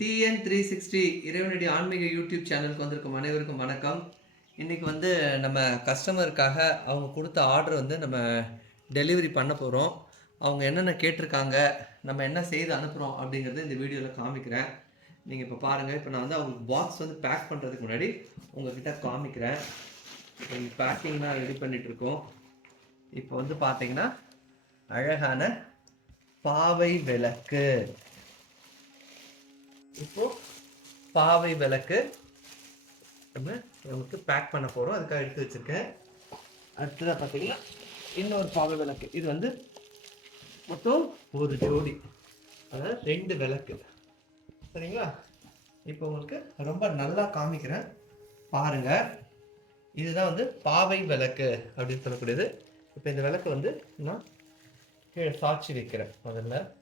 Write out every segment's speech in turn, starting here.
TN three sixty இறைவனடி ஆன்மீக YouTube சேனலுக்கு வந்திருக்கும் அனைவருக்கும் வணக்கம். இன்றைக்கி வந்து நம்ம கஸ்டமருக்காக அவங்க கொடுத்த ஆர்டர் வந்து நம்ம டெலிவரி பண்ண போகிறோம் அவங்க என்னென்ன கேட்டிருக்காங்க நம்ம என்ன செய்து அனுப்புகிறோம் அப்படிங்கிறது இந்த வீடியோவில் காமிக்கிறேன். நீங்கள் இப்போ பாருங்கள் இப்போ நான் வந்து அவங்களுக்கு பாக்ஸ் வந்து பேக் பண்ணுறதுக்கு முன்னாடி உங்கள்கிட்ட காமிக்கிறேன். பேக்கிங்லாம் ரெடி பண்ணிகிட்ருக்கோம் இப்போ வந்து பார்த்தீங்கன்னா அழகான பாவை விளக்கு. இப்போ பாவை விளக்கு நம்ம நமக்கு பேக் பண்ண போகிறோம் அதுக்காக எடுத்து வச்சிருக்கேன். அடுத்ததாக பார்த்தீங்கன்னா இன்னொரு பாவை விளக்கு. இது வந்து மொத்தம் ஒரு ஜோடி. அதாவது ரெண்டு விளக்கு. சரிங்களா? இப்போ உங்களுக்கு ரொம்ப நல்லா காமிக்கிறேன். பாருங்க. இதுதான் வந்து பாவை விளக்கு அப்படின்னு சொல்லக்கூடியது. இப்போ இந்த விளக்கு வந்து நான் கீழே சாட்சி வைக்கிறேன் முதல்ல.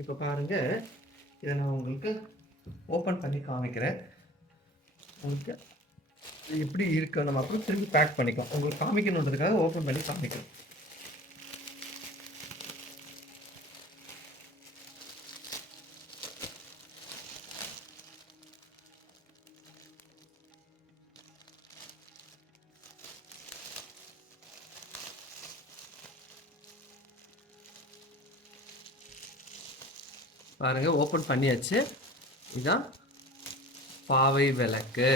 இப்போ பாருங்கள் இதை நான் உங்களுக்கு ஓப்பன் பண்ணி காமிக்கிறேன். உங்களுக்கு எப்படி இருக்கு நம்ம அப்புறம் திரும்பி பேக் பண்ணிக்கலாம். உங்களுக்கு காமிக்கணுன்றதுக்காக ஓப்பன் பண்ணி காமிக்கிறோம். பாருங்கள் ஓப்பன் பண்ணியாச்சு. இதுதான் பாவை விளக்கு.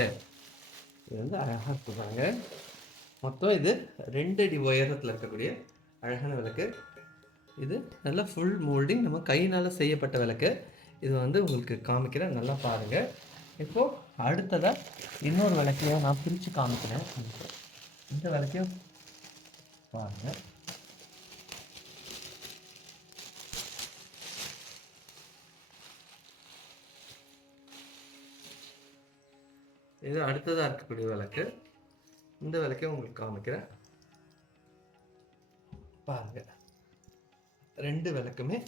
இது வந்து அழகாக சொல்கிறாங்க மொத்தம் இது ரெண்டு அடி உயரத்தில் இருக்கக்கூடிய அழகான விளக்கு. இது நல்ல ஃபுல் மோல்டிங் நம்ம கையினால் செய்யப்பட்ட விளக்கு. இது வந்து உங்களுக்கு காமிக்கிறேன் நல்லா பாருங்கள் இப்போது அடுத்ததாக இன்னொரு விளக்கையும் நான் பிரித்து காமிக்கிறேன். இந்த விளக்கையும் பாருங்கள் இது அடுத்ததாக இருக்கக்கூடிய விளக்கு. இந்த விளக்கையும் உங்களுக்கு காமிக்கிறேன். பாருங்க. ரெண்டு விளக்குமே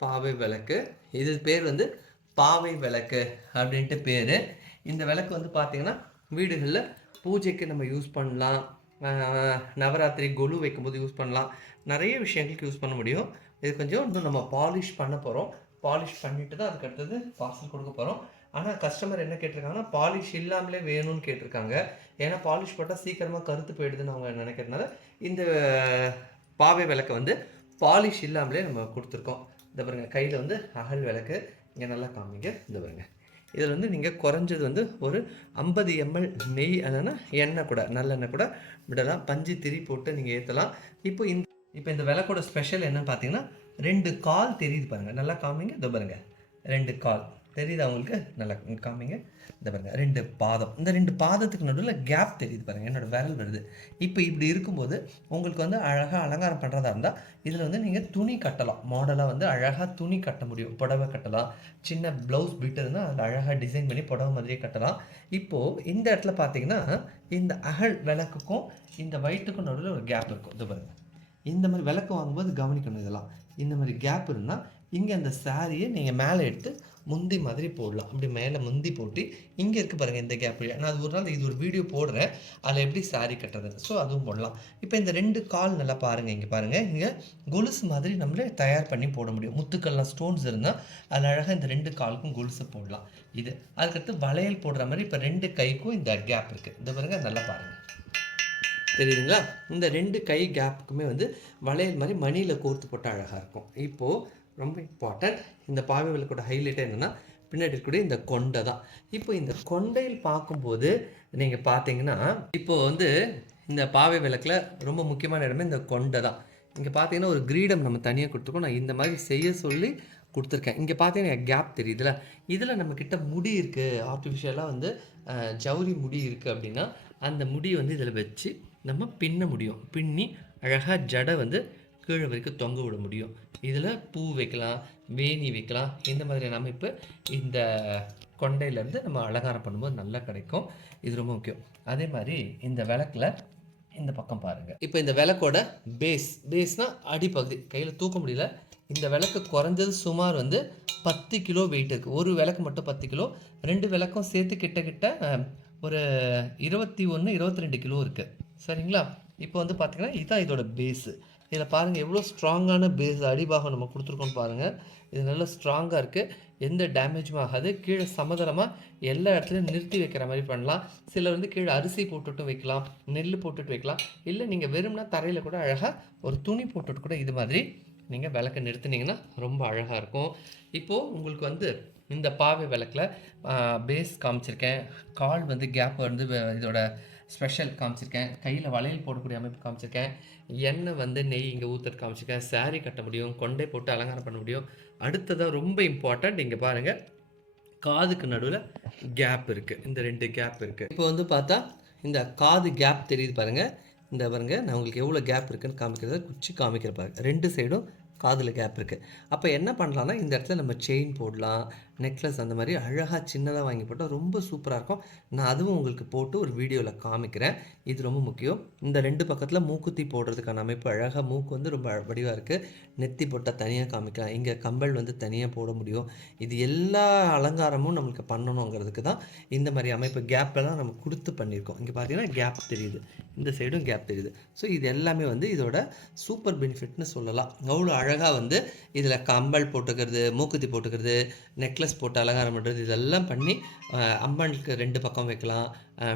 பாவை விளக்கு. இது பேர் வந்து பாவை விளக்கு அப்படின்ட்டு பேர். இந்த விளக்கு வந்து பார்த்தீங்கன்னா வீடுகளில் பூஜைக்கு நம்ம யூஸ் பண்ணலாம். நவராத்திரி கொலு வைக்கும்போது யூஸ் பண்ணலாம். நிறைய விஷயங்களுக்கு யூஸ் பண்ண முடியும். இது கொஞ்சம் இன்னும் நம்ம பாலிஷ் பண்ண போகிறோம் பாலிஷ் பண்ணிட்டு தான் அதுக்கு அடுத்தது பார்சல் கொடுக்க போகிறோம் ஆனால் கஸ்டமர் என்ன கேட்டிருக்காங்கன்னா பாலிஷ் இல்லாமலே வேணும்னு கேட்டிருக்காங்க. ஏன்னா பாலிஷ் போட்டால் சீக்கிரமாக கருத்து போயிடுதுன்னு அவங்க நினைக்கிறதுனால இந்த பாவை விளக்கை வந்து பாலிஷ் இல்லாமலே நம்ம கொடுத்துருக்கோம். இந்த பாருங்க கையில் வந்து அகல் விளக்கு. இங்கே நல்லா காமிங்க. இந்த பாருங்க. இதில் வந்து நீங்கள் குறைஞ்சது வந்து ஒரு ஐம்பது எம்எல் நெய் அதனால் எண்ணெய் கூட நல்லெண்ணெய் கூட விடலாம். பஞ்சு திரி போட்டு நீங்கள் ஏற்றலாம் இப்போ இந்த இப்போ இந்த விளக்கோட ஸ்பெஷல் என்னன்னு பார்த்தீங்கன்னா ரெண்டு கால் தெரியுது பாருங்கள் நல்லா காமிங்க. இந்த பாருங்க. ரெண்டு கால். தெரியுது அவங்களுக்கு நல்லா காமிங்க. இந்த பாருங்க ரெண்டு பாதம். இந்த ரெண்டு பாதத்துக்கு நடுவில் கேப் தெரியுது பாருங்கள் என்னோட விரல் வருது. இப்போ இப்படி இருக்கும்போது உங்களுக்கு வந்து அழகாக அலங்காரம் பண்ணுறதா இருந்தால் இதில் வந்து நீங்கள் துணி கட்டலாம். மாடலாக வந்து அழகாக துணி கட்ட முடியும். புடவை கட்டலாம். சின்ன ப்ளவுஸ் பிட் இருந்தால் அதில் அழகாக டிசைன் பண்ணி புடவை மாதிரியே கட்டலாம். இப்போது இந்த இடத்துல பார்த்தீங்கன்னா இந்த அகல் விளக்குக்கும் இந்த வயிற்றுக்கும் நடுவில் ஒரு கேப் இருக்கும். இது பாருங்கள் இந்த மாதிரி விளக்கு வாங்கும்போது கவனிக்கணும் இதெல்லாம். இந்த மாதிரி கேப் இருந்தால் இங்கே அந்த சாரியை நீங்கள் மேலே எடுத்து முந்தி மாதிரி போடலாம். அப்படி மேலே முந்தி போட்டு இங்கே இருக்குது பாருங்கள் இந்த கேப் நான் அது ஒரு நாள் இது ஒரு வீடியோ போடுறேன். அதில் எப்படி சாரி கட்டுறது ஸோ அதுவும் போடலாம். இப்போ இந்த ரெண்டு கால் நல்லா பாருங்கள் இங்கே பாருங்கள் இங்கே கொலுசு மாதிரி நம்மளே தயார் பண்ணி போட முடியும். முத்துக்கள்லாம் ஸ்டோன்ஸ் இருந்தால் அதில் அழகாக இந்த ரெண்டு காலுக்கும் கொலுசு போடலாம். இது. அதுக்கடுத்து வளையல் போடுற மாதிரி இப்போ ரெண்டு கைக்கும் இந்த கேப் இருக்குது இந்த பாருங்கள் நல்லா பாருங்கள் தெரியுதுங்களா? இந்த ரெண்டு கை கேப்புக்குமே வந்து வளையல் மாதிரி மணியில் கோர்த்து போட்டால் அழகாக இருக்கும். இப்போது ரொம்ப இம்பார்ட்டண்ட் இந்த பாவை விளக்கோட ஹைலைட் என்னென்னா பின்னாடி இருக்கக்கூடிய இந்த கொண்டை தான். இப்போ இந்த கொண்டையில் பார்க்கும்போது நீங்கள் பார்த்தீங்கன்னா இப்போ வந்து இந்த பாவை விளக்கில் ரொம்ப முக்கியமான இடமே இந்த கொண்டை தான். இங்கே பார்த்தீங்கன்னா ஒரு கிரீடம் நம்ம தனியாக கொடுத்துருக்கோம். நான் இந்த மாதிரி செய்ய சொல்லி கொடுத்துருக்கேன். இங்கே பார்த்தீங்கன்னா கேப் தெரியுதுல. இதில் நம்மக்கிட்ட முடி இருக்குது ஆர்டிஃபிஷியலாக வந்து ஜவுரி முடி இருக்குது அப்படின்னா அந்த முடியை வந்து இதில் வச்சு நம்ம பின்ன முடியும். பின்னி அழகாக ஜடை வந்து கீழே வரைக்கும் தொங்க விட முடியும். இதில் பூ வைக்கலாம் வேணி வைக்கலாம். இந்த மாதிரியான அமைப்பு இந்த கொண்டையிலேருந்து நம்ம அலங்காரம் பண்ணும்போது நல்லா கிடைக்கும். இது ரொம்ப முக்கியம். அதே மாதிரி இந்த விளக்கில் இந்த பக்கம் பாருங்கள் இப்போ இந்த விளக்கோட பேஸ் பேஸ்னால் அடிப்பகுதி. கையில் தூக்க முடியல. இந்த விளக்கு குறைஞ்சது சுமார் வந்து பத்து கிலோ வெயிட் இருக்குது ஒரு விளக்கு மட்டும் பத்து கிலோ. ரெண்டு விளக்கும் சேர்த்து கிட்ட கிட்ட ஒரு இருபத்தி ஒன்று இருபத்தி ரெண்டு கிலோ இருக்குது சரிங்களா? இப்போ வந்து பார்த்தீங்கன்னா இதுதான் இதோட பேஸு இதில் பாருங்கள் எவ்வளோ ஸ்ட்ராங்கான பேஸ் அடிபாகம் நம்ம கொடுத்துருக்கோம் பாருங்கள் இது நல்லா ஸ்ட்ராங்காக இருக்குது எந்த டேமேஜும் ஆகாது. கீழே சமதளமாக எல்லா இடத்துலையும் நிறுத்தி வைக்கிற மாதிரி பண்ணலாம். சிலர் வந்து கீழே அரிசி போட்டுட்டும் வைக்கலாம். நெல் போட்டுட்டு வைக்கலாம். இல்லை நீங்கள் வெறும்னா தரையில் கூட அழகாக ஒரு துணி போட்டுட்டு கூட இது மாதிரி நீங்கள் விளக்க நிறுத்துனீங்கன்னா ரொம்ப அழகாக இருக்கும். இப்போது உங்களுக்கு வந்து இந்த பாவை விளக்கில் பேஸ் காமிச்சிருக்கேன். கால் வந்து கேப் வந்து இதோட ஸ்பெஷல் காமிச்சிருக்கேன். கையில் வளையல் போடக்கூடிய அமைப்பு காமிச்சிருக்கேன். எண்ணெய் வந்து நெய் இங்கே ஊற்றுறது காமிச்சிருக்கேன். saree கட்ட முடியும் கொண்டை போட்டு அலங்காரம் பண்ண முடியும். அடுத்ததாக ரொம்ப இம்பார்ட்டண்ட் இங்கே பாருங்கள் காதுக்கு நடுவில் கேப் இருக்குது இந்த ரெண்டு கேப் இருக்குது இப்போ வந்து பார்த்தா இந்த காது கேப் தெரியுது பாருங்கள் இந்த பாருங்கள் நான் உங்களுக்கு எவ்வளோ கேப் இருக்குன்னு காமிக்கிறத குச்சி காமிக்கிற பாருங்கள் ரெண்டு சைடும் காதில் கேப் இருக்குது அப்போ என்ன பண்ணலாம்னா இந்த இடத்துல நம்ம செயின் போடலாம். நெக்லஸ் அந்த மாதிரி அழகாக சின்னதாக வாங்கி போட்டால் ரொம்ப சூப்பராக இருக்கும். நான் அதுவும் உங்களுக்கு போட்டு ஒரு வீடியோவில் காமிக்கிறேன். இது ரொம்ப முக்கியம். இந்த ரெண்டு பக்கத்தில் மூக்குத்தி போடுறதுக்கான அமைப்பு அழகாக மூக்கு வந்து ரொம்ப வடிவாக இருக்குது நெத்தி போட்டால் தனியாக காமிக்கலாம். இங்கே கம்பல் வந்து தனியாக போட முடியும். இது எல்லா அலங்காரமும் நம்மளுக்கு பண்ணணுங்கிறதுக்கு தான் இந்த மாதிரி அமைப்பு கேப்பெல்லாம் நம்ம கொடுத்து பண்ணியிருக்கோம். இங்கே பார்த்தீங்கன்னா கேப் தெரியுது. இந்த சைடும் கேப் தெரியுது. ஸோ இது எல்லாமே வந்து இதோட சூப்பர் பெனிஃபிட்னு சொல்லலாம். அவ்வளோ அழகாக வந்து இதில் கம்பல் போட்டுக்கிறது மூக்குத்தி போட்டுக்கிறது நெக்லஸ் போட்டு அலங்காரம் பண்ணுறது இதெல்லாம் பண்ணி அம்மனுக்கு ரெண்டு பக்கம் வைக்கலாம்.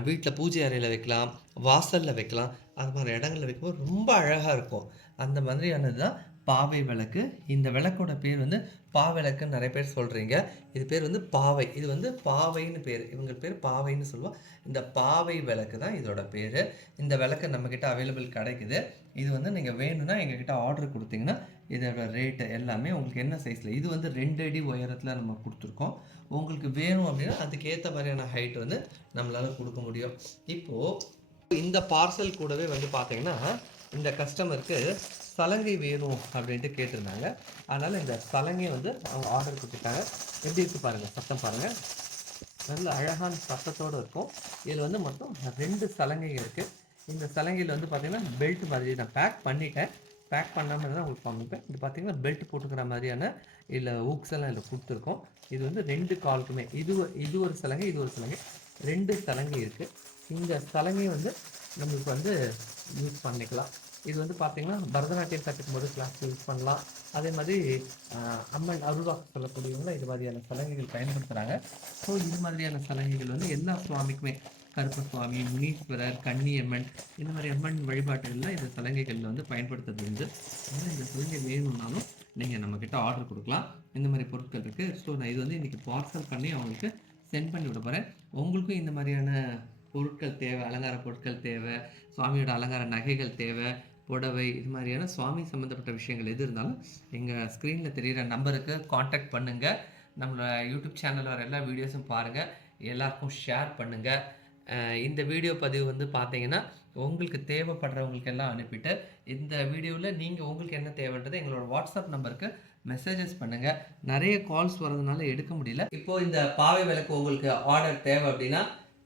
வீட்டில் பூஜை அறையில் வைக்கலாம் வாசலில் வைக்கலாம். அது மாதிரி இடங்களில் வைக்கும்போது ரொம்ப அழகாக இருக்கும். அந்த மாதிரியானது தான் பாவை விளக்கு. இந்த விளக்கோட பேர் வந்து பாவிளக்குன்னு நிறைய பேர் சொல்கிறீங்க இது பேர் வந்து பாவை. இது வந்து பாவைன்னு பேர். இவங்க பேர் பாவைன்னு சொல்லுவோம். இந்த பாவை விளக்கு தான் இதோட பேர். இந்த விளக்கு நம்மக்கிட்ட அவைலபிள் கிடைக்குது. இது வந்து நீங்கள் வேணும்னா எங்ககிட்ட ஆர்டர் கொடுத்தீங்கன்னா இதோட ரேட்டு எல்லாமே உங்களுக்கு என்ன சைஸில் இது வந்து ரெண்டு அடி உயரத்தில் நம்ம கொடுத்துருக்கோம். உங்களுக்கு வேணும் அப்படின்னா அதுக்கேற்ற மாதிரியான ஹைட் வந்து நம்மளால் கொடுக்க முடியும். இப்போது இந்த பார்சல் கூடவே வந்து பார்த்தீங்கன்னா இந்த கஸ்டமருக்கு சலங்கை வேணும் அப்படின்ட்டு கேட்டிருந்தாங்க. அதனால் இந்த சலங்கை வந்து அவங்க ஆர்டர் கொடுத்துருக்காங்க எப்படி இருக்குது பாருங்கள் சத்தம் பாருங்கள் நல்ல அழகான சத்தத்தோடு இருக்கும். இதில் வந்து மொத்தம் ரெண்டு சலங்கை இருக்குது இந்த சலங்கையில் வந்து பார்த்திங்கன்னா பெல்ட் மாதிரி நான் பேக் பண்ணிட்டேன். பேக் பண்ணாமல் தான் உங்களுக்கு காமிப்பேன். இது பார்த்திங்கன்னா பெல்ட் போட்டுக்கிற மாதிரியான இல்லை ஊக்ஸ் எல்லாம் இதில் கொடுத்துருக்கோம். இது வந்து ரெண்டு காலுக்குமே. இது இது ஒரு சலங்கை இது ஒரு சலங்கை. ரெண்டு சலங்கை இருக்குது இந்த சலங்கை வந்து நம்மளுக்கு வந்து யூஸ் பண்ணிக்கலாம். இது வந்து பார்த்தீங்கன்னா பரதநாட்டியம் கற்றுக்கும் போது கிளாஸ் யூஸ் பண்ணலாம். அதே மாதிரி அம்மன் அருள்வாக்கு சொல்லக்கூடியவங்க இது மாதிரியான சலங்கைகள் பயன்படுத்துகிறாங்க ஸோ இது மாதிரியான சலங்கைகள் வந்து எல்லா சுவாமிக்குமே. கருப்ப சுவாமி முனீஸ்வரர் கன்னியம்மன் இந்த மாதிரி அம்மன் வழிபாட்டுகளில் இந்த சலங்கைகளில் வந்து பயன்படுத்துறது உண்டு. அதனால இந்த சலங்கை வேணும்னாலும் நீங்கள் நம்மக்கிட்ட ஆர்டர் கொடுக்கலாம். இந்த மாதிரி பொருட்கள் இருக்குது ஸோ நான் இது வந்து இன்றைக்கி பார்சல் பண்ணி அவங்களுக்கு சென்ட் பண்ணி விட போகிறேன் உங்களுக்கும் இந்த மாதிரியான பொருட்கள் தேவை அலங்கார பொருட்கள் தேவை சுவாமியோட அலங்கார நகைகள் தேவை புடவை இது மாதிரியான சுவாமி சம்மந்தப்பட்ட விஷயங்கள் எது இருந்தாலும் எங்கள் ஸ்க்ரீனில் தெரிகிற நம்பருக்கு காண்டாக்ட் பண்ணுங்கள் நம்மளோட யூடியூப் சேனலில் வர எல்லா வீடியோஸும் பாருங்கள் எல்லாருக்கும் ஷேர் பண்ணுங்கள் இந்த வீடியோ பதிவு வந்து பார்த்தீங்கன்னா உங்களுக்கு தேவைப்படுறவங்களுக்கு எல்லாம் அனுப்பிட்டு இந்த வீடியோவில் நீங்கள் உங்களுக்கு என்ன தேவைன்றது எங்களோட வாட்ஸ்அப் நம்பருக்கு மெசேஜஸ் பண்ணுங்கள் நிறைய கால்ஸ் வரதுனால எடுக்க முடியல. இப்போது இந்த பாவை விளக்கு உங்களுக்கு ஆர்டர் தேவை அப்படின்னா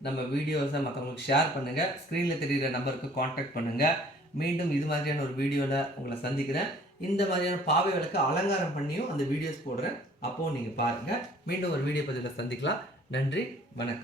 நம்ம வீடியோஸை மற்றவங்களுக்கு ஷேர் பண்ணுங்கள் ஸ்க்ரீனில் தெரிகிற நம்பருக்கு காண்டாக்ட் பண்ணுங்கள் மீண்டும் இது மாதிரியான ஒரு வீடியோவில் உங்களை சந்திக்கிறேன். இந்த மாதிரியான பாவை விளக்கு அலங்காரம் பண்ணியும் அந்த வீடியோஸ் போடுறேன். அப்போது நீங்கள் பாருங்கள் மீண்டும் ஒரு வீடியோ பதிவில் சந்திக்கலாம். நன்றி வணக்கம்.